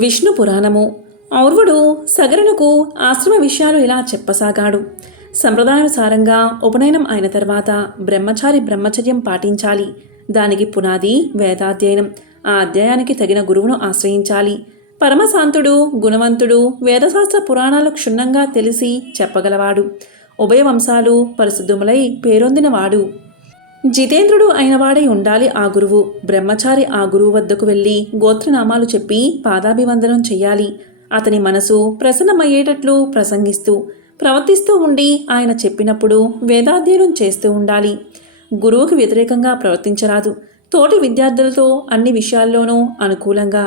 విష్ణు పురాణము. ఔర్వుడు సగరునకు ఆశ్రమ విషయాలు ఇలా చెప్పసాగాడు. సంప్రదాయానుసారంగా ఉపనయనం అయిన తర్వాత బ్రహ్మచారి బ్రహ్మచర్యం పాటించాలి. దానికి పునాది వేదాధ్యయనం. ఆ అధ్యాయానికి తగిన గురువును ఆశ్రయించాలి. పరమశాంతుడు, గుణవంతుడు, వేదశాస్త్ర పురాణాలు క్షుణ్ణంగా తెలిసి చెప్పగలవాడు. ఉభయ వంశాలు పరిశుద్ధములై పేరొందినవాడు. జితేంద్రుడు అయినవాడై ఉండాలి ఆ గురువు. బ్రహ్మచారి ఆ గురువు వద్దకు వెళ్ళి గోత్రనామాలు చెప్పి పాదాభివందనం చెయ్యాలి. అతని మనసు ప్రసన్నమయ్యేటట్లు ప్రసంగిస్తూ ప్రవర్తిస్తూ ఉండి ఆయన చెప్పినప్పుడు వేదాధ్యయనం చేస్తూ ఉండాలి. గురువుకి వ్యతిరేకంగా ప్రవర్తించరాదు. తోటి విద్యార్థులతో అన్ని విషయాల్లోనూ అనుకూలంగా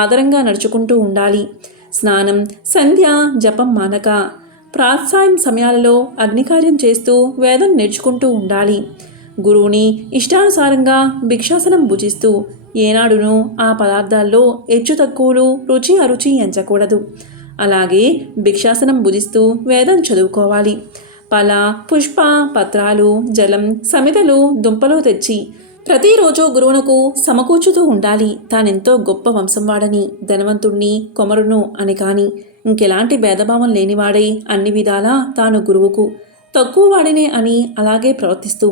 ఆదరంగా నడుచుకుంటూ ఉండాలి. స్నానం, సంధ్య, జపం మానక ప్రాత్సాయం సమయాలలో అగ్నికార్యం చేస్తూ వేదం నేర్చుకుంటూ ఉండాలి. గురువుని ఇష్టానుసారంగా భిక్షాసనం భుజిస్తూ ఏనాడునూ ఆ పదార్థాల్లో హెచ్చు తక్కువలు, రుచి అరుచి ఎంచకూడదు. అలాగే భిక్షాసనం భుజిస్తూ వేదం చదువుకోవాలి. ఫల, పుష్ప, పత్రాలు, జలం, సమితలు, దుంపలు తెచ్చి ప్రతిరోజు గురువునకు సమకూర్చుతూ ఉండాలి. తానెంతో గొప్ప వంశం వాడని, ధనవంతుణ్ణి, కొమరును అని కాని ఇంకెలాంటి భేదభావం లేనివాడై అన్ని విధాలా తాను గురువుకు తక్కువ వాడినే అని అలాగే ప్రవర్తిస్తూ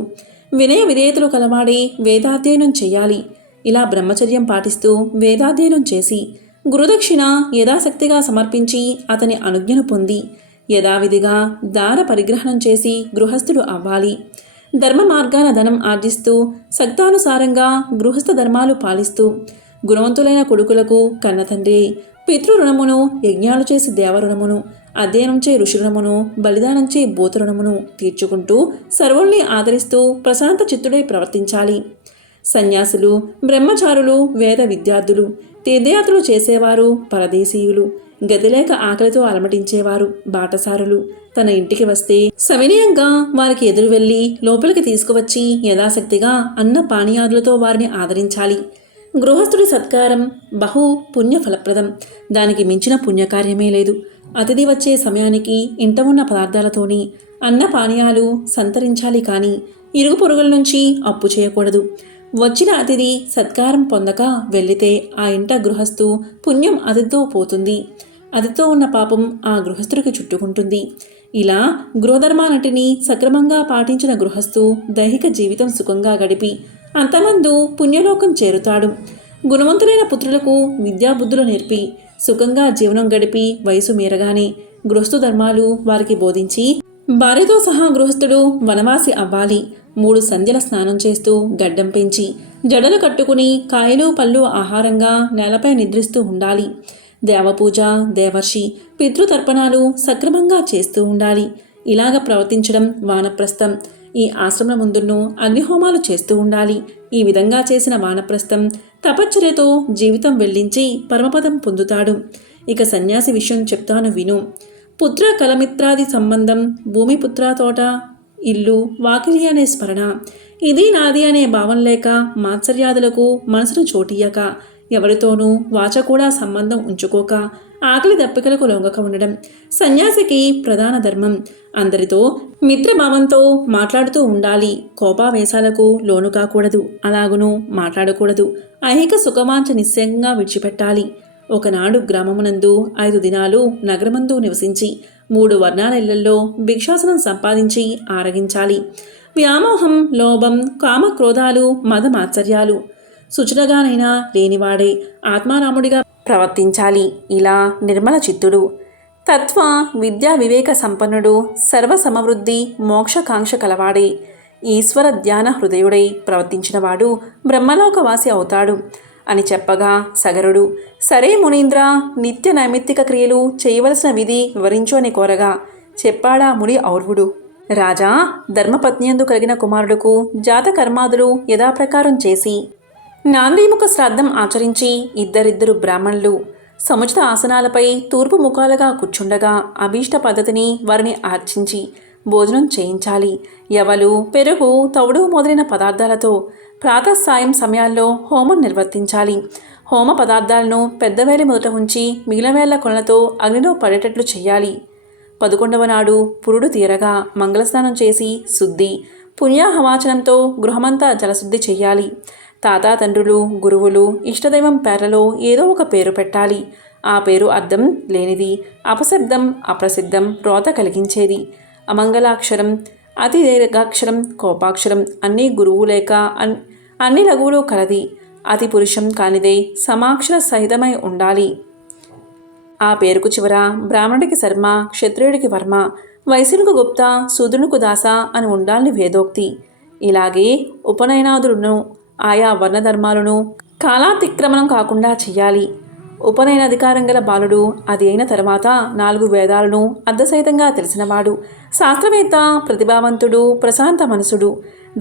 వినయ విధేయతలు కలవాడే వేదాధ్యయనం చెయ్యాలి. ఇలా బ్రహ్మచర్యం పాటిస్తూ వేదాధ్యయనం చేసి గురుదక్షిణ యథాశక్తిగా సమర్పించి అతని అనుజ్ఞను పొంది యథావిధిగా దాన పరిగ్రహణం చేసి గృహస్థుడు అవ్వాలి. ధర్మ మార్గాన ధనం ఆర్జిస్తూ శక్తానుసారంగా గృహస్థ ధర్మాలు పాలిస్తూ గుణవంతులైన కొడుకులకు కన్నతండ్రి పితృరుణమును, యజ్ఞాలు చేసి దేవరుణమును, అధ్యయనంచే ఋషురుణమును, బలిదానంచే భూతరుణమును తీర్చుకుంటూ సర్వుల్ని ఆదరిస్తూ ప్రశాంత చిత్తుడై ప్రవర్తించాలి. సన్యాసులు, బ్రహ్మచారులు, వేద విద్యార్థులు, తీర్థయాత్రలు చేసేవారు, పరదేశీయులు, గతిలేక ఆకలితో అలమటించేవారు, బాటసారులు తన ఇంటికి వస్తే సవినయంగా వారికి ఎదురు వెళ్ళి లోపలికి తీసుకువచ్చి యథాశక్తిగా అన్న పానీయాదులతో వారిని ఆదరించాలి. గృహస్థుడి సత్కారం బహు పుణ్యఫలప్రదం. దానికి మించిన పుణ్యకార్యమే లేదు. అతిథి వచ్చే సమయానికి ఇంట ఉన్న పదార్థాలతోని అన్న పానీయాలు సంతరించాలి కానీ ఇరుగు పొరుగుల నుంచి అప్పు చేయకూడదు. వచ్చిన అతిథి సత్కారం పొందక వెళ్ళితే ఆ ఇంట గృహస్థు పుణ్యం అతిథితో పోతుంది. అతిథితో ఉన్న పాపం ఆ గృహస్థుడికి చుట్టుకుంటుంది. ఇలా గృహధర్మాలన్నిటినీ సక్రమంగా పాటించిన గృహస్థు దైహిక జీవితం సుఖంగా గడిపి అంతమందు పుణ్యలోకం చేరుతాడు. గుణవంతులైన పుత్రులకు విద్యాబుద్ధులు నేర్పి సుఖంగా జీవనం గడిపి వయసు మీరగానే గృహస్థు ధర్మాలు వారికి బోధించి భార్యతో సహా గృహస్థుడు వనవాసి అవ్వాలి. 3 సంధ్యల స్నానం చేస్తూ గడ్డం పెంచి జడలు కట్టుకుని కాయలు పళ్ళు ఆహారంగా నేలపై నిద్రిస్తూ ఉండాలి. దేవపూజ, దేవర్షి, పితృతర్పణాలు సక్రమంగా చేస్తూ ఉండాలి. ఇలాగ ప్రవర్తించడం వానప్రస్థం. ఈ ఆశ్రమం ముందును అగ్నిహోమాలు చేస్తూ ఉండాలి. ఈ విధంగా చేసిన వానప్రస్థం తపశ్చర్యతో జీవితం వెల్లించి పరమపదం పొందుతాడు. ఇక సన్యాసి విషయం చెప్తాను విను. పుత్ర కలమిత్రాది సంబంధం, భూమిపుత్ర తోట, ఇల్లు, వాకిలి అనే స్మరణ, ఇది నాది అనే భావం లేక మాత్సర్యాదులకు మనసును చోటియ్యక ఎవరితోనూ వాచ కూడా సంబంధం ఉంచుకోక ఆకలి దప్పికలకు లొంగక ఉండడం సన్యాసికి ప్రధాన ధర్మం. అందరితో మిత్రభావంతో మాట్లాడుతూ ఉండాలి. కోపావేశాలకు లోను కాకూడదు. అలాగును మాట్లాడకూడదు. ఐహిక సుఖవాంఛ నిశ్చయంగా విడిచిపెట్టాలి. ఒకనాడు గ్రామమునందు 5 దినాలు నగరమందు నివసించి 3 వర్ణాల ఇళ్లలో భిక్షాసనం సంపాదించి ఆరగించాలి. వ్యామోహం, లోభం, కామక్రోధాలు, మదమాత్సర్యాలు శుచులగానైనా లేనివాడే ఆత్మారాముడిగా ప్రవర్తించాలి. ఇలా నిర్మల చిత్తుడు, తత్వ విద్యా వివేక సంపన్నుడు, సర్వసమవృద్ధి మోక్షకాంక్ష కలవాడే, ఈశ్వర ధ్యాన హృదయుడై ప్రవర్తించినవాడు బ్రహ్మలోకవాసి అవుతాడు అని చెప్పగా సగరుడు, సరే మునీంద్ర, నిత్య నైమిత్తిక క్రియలు చేయవలసిన విధి వివరించు అని కోరగా చెప్పాడా ముని ఔర్వుడు. రాజా, ధర్మపత్నియందు కలిగిన కుమారుడుకు జాతకర్మాదులు యథాప్రకారం చేసి నాందీముఖ శ్రాద్ధం ఆచరించి ఇద్దరిద్దరు బ్రాహ్మణులు సముచిత ఆసనాలపై తూర్పు ముఖాలుగా కూర్చుండగా అభీష్ట పద్ధతిని వారిని ఆర్చించి భోజనం చేయించాలి. యవలు, పెరుగు, తవుడు మొదలైన పదార్థాలతో ప్రాతఃసాయం సమయాల్లో హోమం నిర్వర్తించాలి. హోమ పదార్థాలను పెద్దవేలి మొదట ఉంచి మిగిలిన వేళ్ల కొనలతో అగ్నిలో పడేటట్లు చేయాలి. 11వ నాడు పురుడు తీరగా మంగళస్నానం చేసి శుద్ధి పుణ్యాహవాచనంతో గృహమంతా జలశుద్ధి చెయ్యాలి. తాతాతండ్రులు, గురువులు, ఇష్టదైవం పేర్లలో ఏదో ఒక పేరు పెట్టాలి. ఆ పేరు అర్థం లేనిది, అపశబ్దం, అప్రసిద్ధం, రోత కలిగించేది. అమంగళాక్షరం, అతి దీర్ఘాక్షరం, కోపాక్షరం, అన్ని గురువు లేక అన్ని లఘువులు కలది. అతి పురుషం కానిదే సమాక్షర సహితమై ఉండాలి. ఆ పేరుకు చివర బ్రాహ్మణుడికి శర్మ, క్షత్రియుడికి వర్మ, వైశ్యునికి గుప్త, శూద్రునికి దాస అని ఉండాలని వేదోక్తి. ఇలాగే ఉపనయనాదులను ఆయా వర్ణధర్మాలను కాలాతిక్రమణం కాకుండా చెయ్యాలి. ఉపనయనాధికారం గల బాలుడు అది అయిన తర్వాత 4 వేదాలను అర్ధసహితంగా తెలిసినవాడు, శాస్త్రవేత్త, ప్రతిభావంతుడు, ప్రశాంత మనసుడు,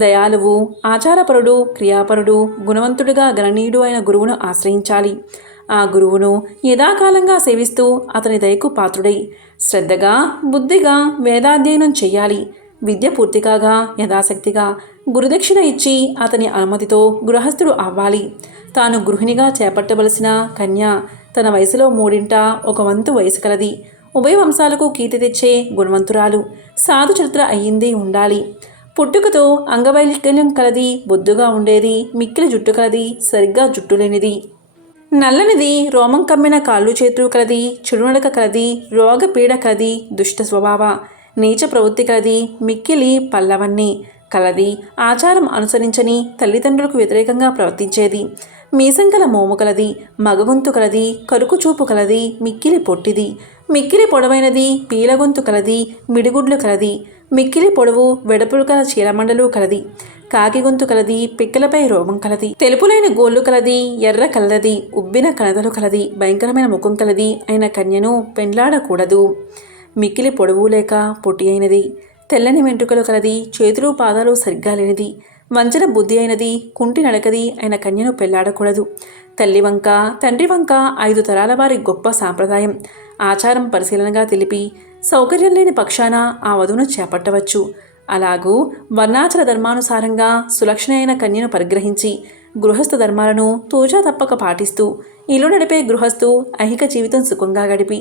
దయాలువు, ఆచారపరుడు, క్రియాపరుడు, గుణవంతుడిగా గణనీయుడు అయిన గురువును ఆశ్రయించాలి. ఆ గురువును యథాకాలంగా సేవిస్తూ అతని దయకు పాత్రుడై శ్రద్ధగా, బుద్ధిగా వేదాధ్యయనం చెయ్యాలి. విద్య పూర్తి కాగా యథాశక్తిగా గురుదక్షిణ ఇచ్చి అతని అనుమతితో గృహస్థుడు అవ్వాలి. తాను గృహిణిగా చేపట్టవలసిన కన్య తన వయసులో 1/3 వయసు కలది. ఉభయ వంశాలకు కీర్తి తెచ్చే గుణవంతురాలు, సాధు చరిత్ర అయ్యింది ఉండాలి. పుట్టుకతో అంగవైకల్యం కలది, బొద్దుగా ఉండేది, మిక్కిలి జుట్టు కలది, సరిగ్గా జుట్టు లేనిది, నల్లనిది, రోమం కమ్మిన కాళ్ళు చేతులు కలది, చెడునడక కలది, రోగపీడ కలది, దుష్ట స్వభావ, నీచ ప్రవృత్తి కలది, మిక్కిలి పల్లవన్ని కలది, ఆచారం అనుసరించని, తల్లిదండ్రులకు వ్యతిరేకంగా ప్రవర్తించేది, మీసంకల మోము కలది, మగగొంతు కలది, కరుకు చూపు కలది, మిక్కిలి పొట్టిది, మిక్కిలి పొడవైనది, పీలగొంతు కలది, మిడిగుడ్లు కలది, మిక్కిలి పొడవు వెడపులు కల చీలమండలు కలది, కాకి గొంతు కలది, పిక్కలపై రోగం కలది, తెలుపులైన గోళ్ళు కలది, ఎర్ర కలది, ఉబ్బిన కణదలు కలది, భయంకరమైన ముఖం కలది అయిన కన్యను పెండ్లాడకూడదు. మిక్కిలి పొడవు లేక పొట్టి అయినది, తెల్లని వెంట్రుకలు కలది, చేతులు పాదాలు సరిగ్గా లేనిది, వంచన బుద్ధి అయినది, కుంటి నడకది అయిన కన్యను పెళ్లాడకూడదు. తల్లి వంక, తండ్రి వంక 5 తరాల వారి గొప్ప సాంప్రదాయం, ఆచారం పరిశీలనగా తెలిపి సౌకర్యం లేని పక్షాన ఆ వధువును చేపట్టవచ్చు. అలాగూ వర్ణాచల ధర్మానుసారంగా సులక్షణ అయిన కన్యను పరిగ్రహించి గృహస్థ ధర్మాలను తూచా తప్పక పాటిస్తూ ఇల్లు నడిపే గృహస్థు ఐహిక జీవితం సుఖంగా గడిపి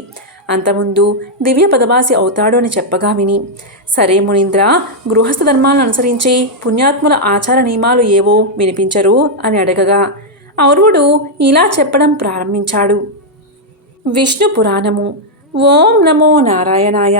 అంతముందు దివ్య పదవాసి అవుతాడు అని చెప్పగా విని, సరే మునీంద్ర, గృహస్థ ధర్మాలను అనుసరించి పుణ్యాత్ముల ఆచార నియమాలు ఏవో వినిపించరు అని అడగగా ఔర్వుడు ఇలా చెప్పడం ప్రారంభించాడు. విష్ణు పురాణము. ఓం నమో నారాయణాయ.